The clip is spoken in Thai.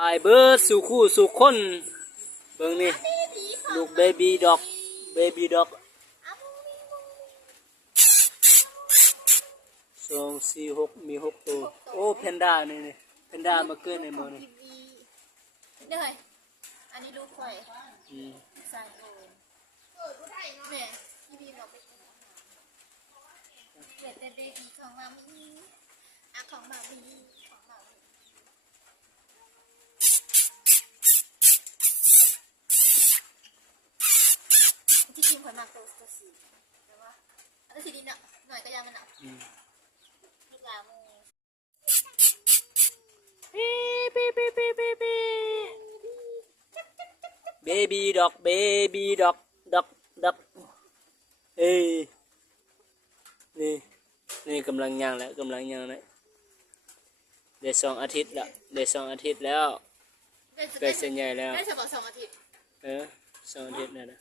ไปเบิร์ดสู่คู่สู่คนเบิ่งนี่ลูกเบบี้ด็อก2 4 6มี6ตัวโอ้แพนด้านี่แพนด้ามาเกินในมือนี่เด้ออันนี้ลูกข่อยใส่โอนแม่พี่บีเราไปกินเกิดแต่เบบีของมามีของมามีที่จริงข่อยมากตัวสีแต่ว่าอันนี้สีดินหน่อยก็ยังมันหนักลูกหลานมูเบบี้ด็อกเอ้ยนี่กำลังย่างแล้วได้2 อาทิตย์แล้วใกล้เส้นใหญ่แล้วได้เฉพาะ2 อาทิตย์2 อาทิตย์นั่นนะ